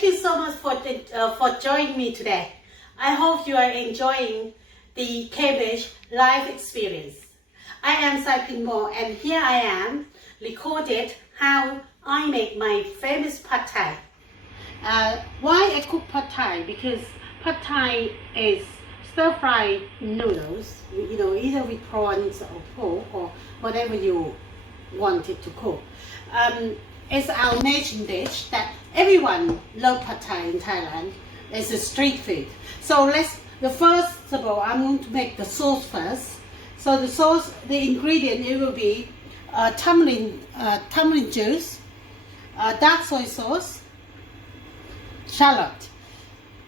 Thank you so much for joining me today. I hope you are enjoying the Cambridge life experience. I am Saiphin Moore, and here I am recorded how I make my famous pad thai. Why I cook pad thai? Because pad thai is stir-fried noodles, either with prawns or pork or whatever you want it to cook. It's our nation dish that everyone loves pad thai in Thailand. It's a street food. So first of all, I'm going to make the sauce first. So the sauce, the ingredient, it will be tamarind juice, dark soy sauce, shallot,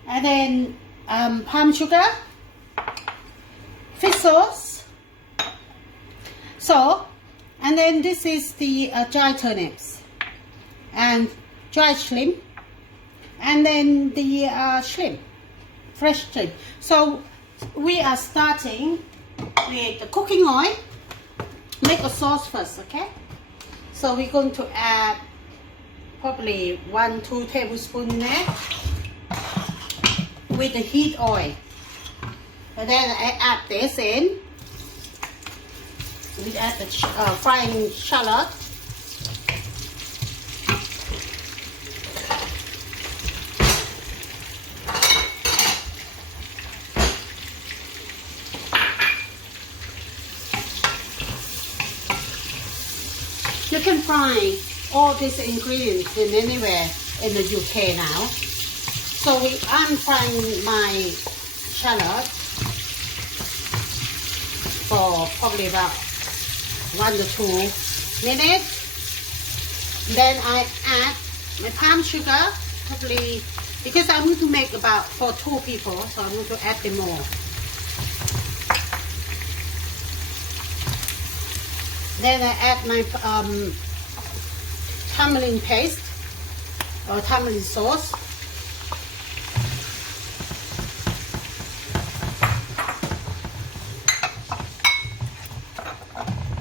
and then palm sugar, fish sauce. So, and then this is the dried turnips and dried shrimp, and then the shrimp, fresh shrimp. So we are starting with the cooking oil. Make a sauce first, okay? So we're going to add probably 1-2 tablespoons in there with the heat oil. And then I add this in. We add the frying shallot. You can find all these ingredients in anywhere in the UK now. So I'm frying my shallot for probably about 1 to 2 minutes. Then I add my palm sugar, probably because I'm going to make about for 2 people, so I'm going to add them more. Then I add my tamarind paste or tamarind sauce.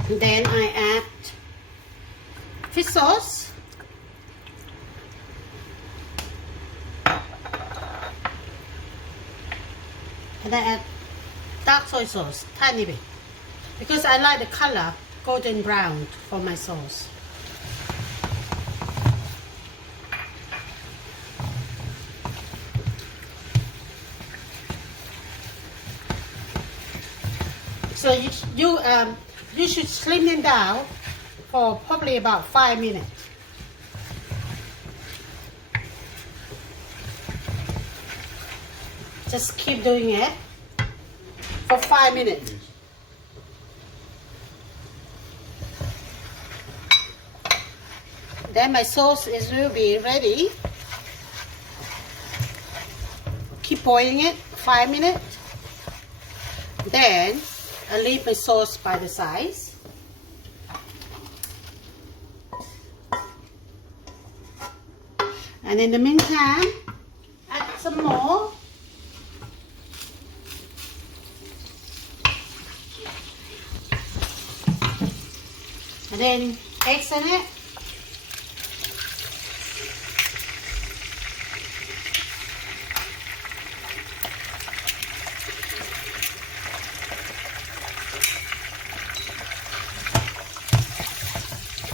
Then I add fish sauce. And I add dark soy sauce, tiny bit, because I like the color golden brown for my sauce. So you should slim them down for probably about 5 minutes. Just keep doing it for 5 minutes. Then my sauce will be ready. Keep boiling it 5 minutes. Then I leave my sauce by the sides. And in the meantime, add some more. And then eggs in it.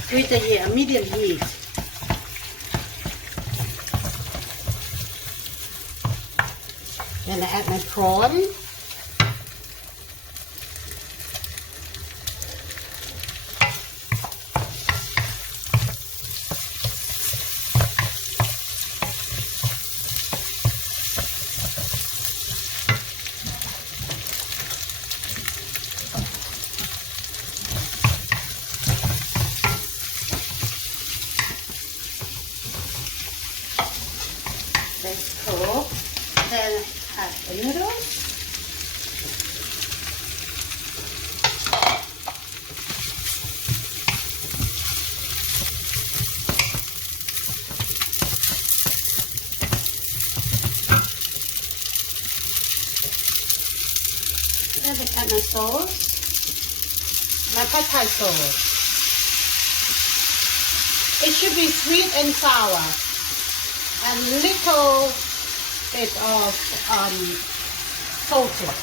With the medium heat. Then I add my prawn. Let's cook. Then add the noodles. Then I add my sauce, my pad thai sauce. It should be sweet and sour. and little bit of salted.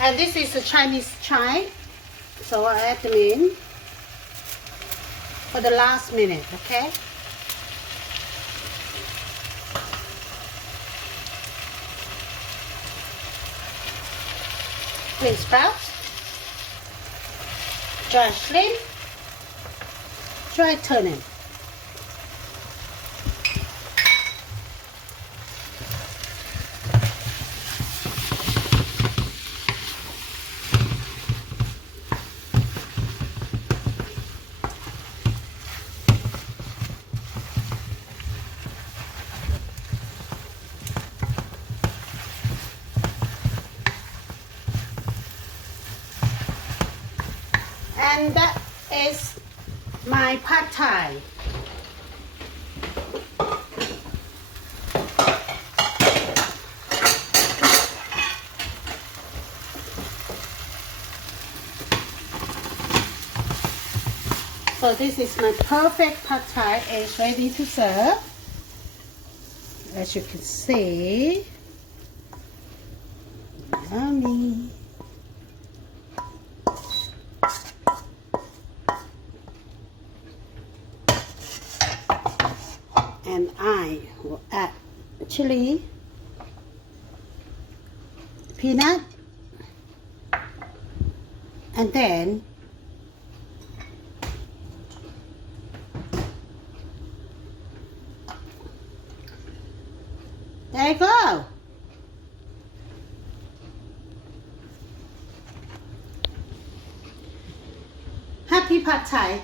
And this is a Chinese chive, so I add them in for the last minute, okay? Green sprouts, dry shrimp, dry turnip. And that is my pad thai. So this is my perfect pad thai. It's ready to serve. As you can see, yummy. And I will add chili, peanut, and then there you go. Happy pad thai.